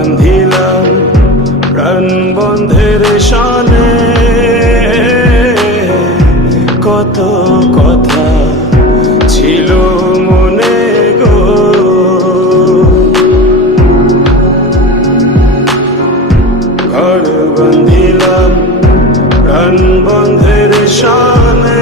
বান্ধিলাম প্রাণ বন্ধের শানে, কত কথা ছিল মনে গো। ঘর বান্ধিলাম প্রাণ বন্ধের শানে,